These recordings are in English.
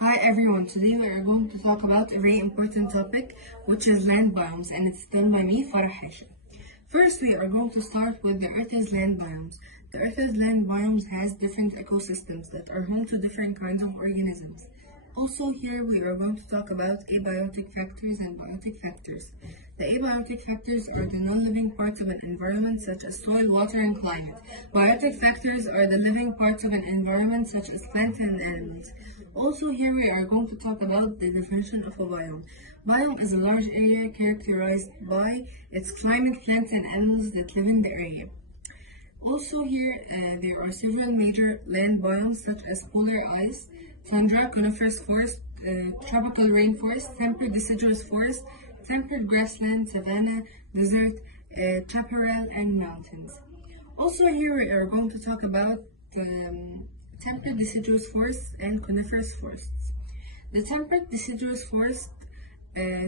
Hi everyone, today we are going to talk about a very important topic which is land biomes, and it's done by me, Farah Hashim. First, we are going to start with the Earth's land biomes. The Earth's land biomes has different ecosystems that are home to different kinds of organisms. Also here we are going to talk about abiotic factors and biotic factors. The abiotic factors are the non-living parts of an environment such as soil, water, and climate. Biotic factors are the living parts of an environment such as plants and animals. Also here we are going to talk about the definition of a biome. Biome is a large area characterized by its climate, plants, and animals that live in the area. Also here, there are several major land biomes such as polar ice, tundra, coniferous forest, tropical rainforest, temperate deciduous forest, temperate grassland, savanna, desert, chaparral, and mountains. Also here we are going to talk about temperate deciduous forests and coniferous forests. The temperate deciduous forest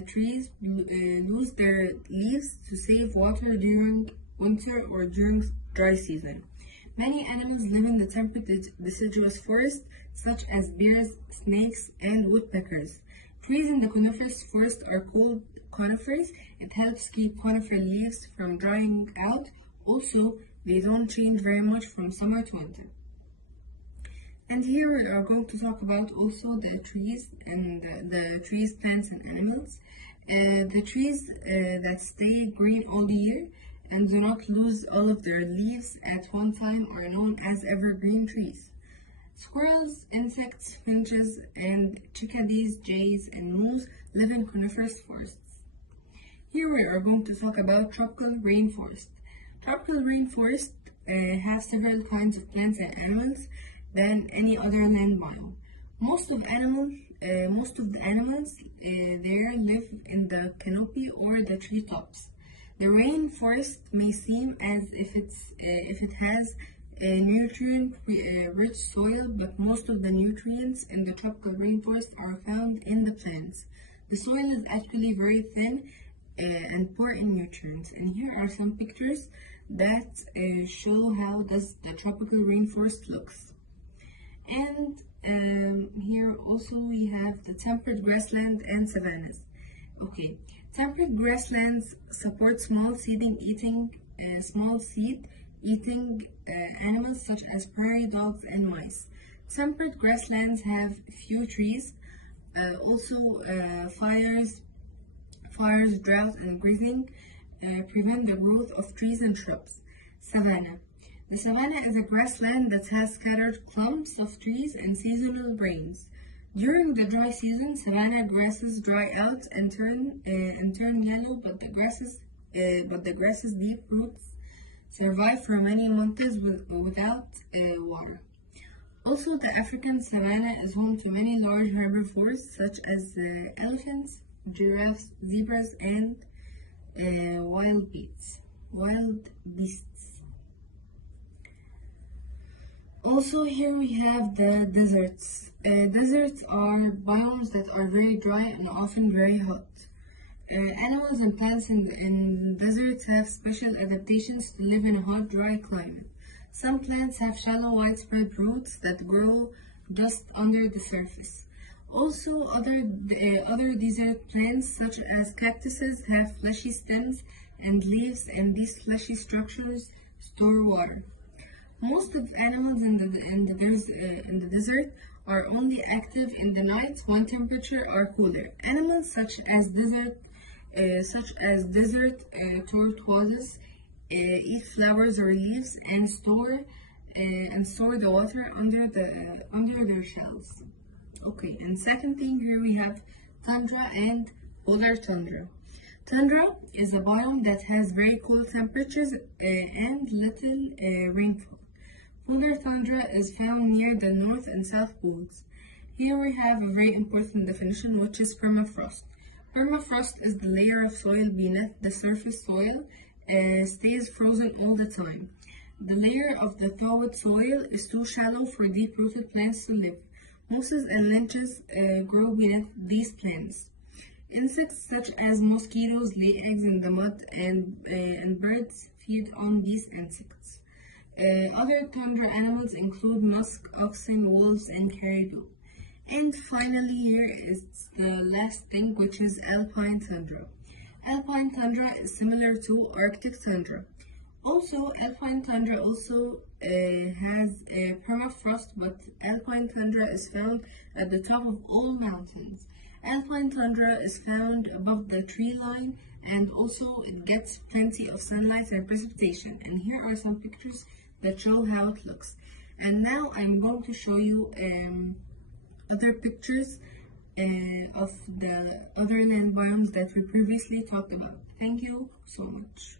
trees lose their leaves to save water during winter or during dry season. Many animals live in the temperate deciduous forest, such as bears, snakes, and woodpeckers. Trees in the coniferous forest are called conifers. It helps keep conifer leaves from drying out. Also, they don't change very much from summer to winter. And here we are going to talk about also the trees and the trees, plants, and animals. The trees that stay green all the year and do not lose all of their leaves at one time are known as evergreen trees. Squirrels, insects, finches, and chickadees, jays, and moose live in coniferous forests. Here we are going to talk about tropical rainforest. Tropical rainforest have several kinds of plants and animals than any other land biome. Most of the animals there live in the canopy or the treetops. The rainforest may seem as if it has a nutrient-rich soil, but most of the nutrients in the tropical rainforest are found in the plants. The soil is actually very thin and poor in nutrients. And here are some pictures that show how does the tropical rainforest looks. And here also we have the temperate grassland and savannas. Okay, temperate grasslands support small seed eating animals such as prairie dogs and mice. Temperate grasslands have few trees. Fires, drought, and grazing prevent the growth of trees and shrubs. Savanna. The savanna is a grassland that has scattered clumps of trees and seasonal rains. During the dry season, savanna grasses dry out and turn yellow, but the grass's deep roots survive for many months without water. Also, the African savanna is home to many large herbivores such as elephants, giraffes, zebras, and wild beasts. Also, here we have the deserts. Deserts are biomes that are very dry and often very hot. Animals and plants in deserts have special adaptations to live in a hot, dry climate. Some plants have shallow, widespread roots that grow just under the surface. Also, other desert plants, such as cactuses, have fleshy stems and leaves, and these fleshy structures store water. Most of animals in the desert are only active in the night when temperatures are cooler. Animals such as desert tortoises eat flowers or leaves and store the water under their shells. Okay, and second thing, here we have tundra and polar tundra. Tundra is a biome that has very cool temperatures and little rainfall. Polar tundra is found near the North and South Poles. Here we have a very important definition, which is permafrost. Permafrost is the layer of soil beneath the surface soil stays frozen all the time. The layer of the thawed soil is too shallow for deep-rooted plants to live. Mosses and lynches grow beneath these plants. Insects such as mosquitoes lay eggs in the mud, and birds feed on these insects. Other tundra animals include musk, oxen, wolves, and caribou. And finally, here is the last thing, which is alpine tundra. Alpine tundra is similar to Arctic tundra. Also, alpine tundra also has a permafrost, but alpine tundra is found at the top of all mountains. Alpine tundra is found above the tree line, and also it gets plenty of sunlight and precipitation. And here are some pictures that show how it looks. And now I'm going to show you other pictures of the other land biomes that we previously talked about. Thank you so much.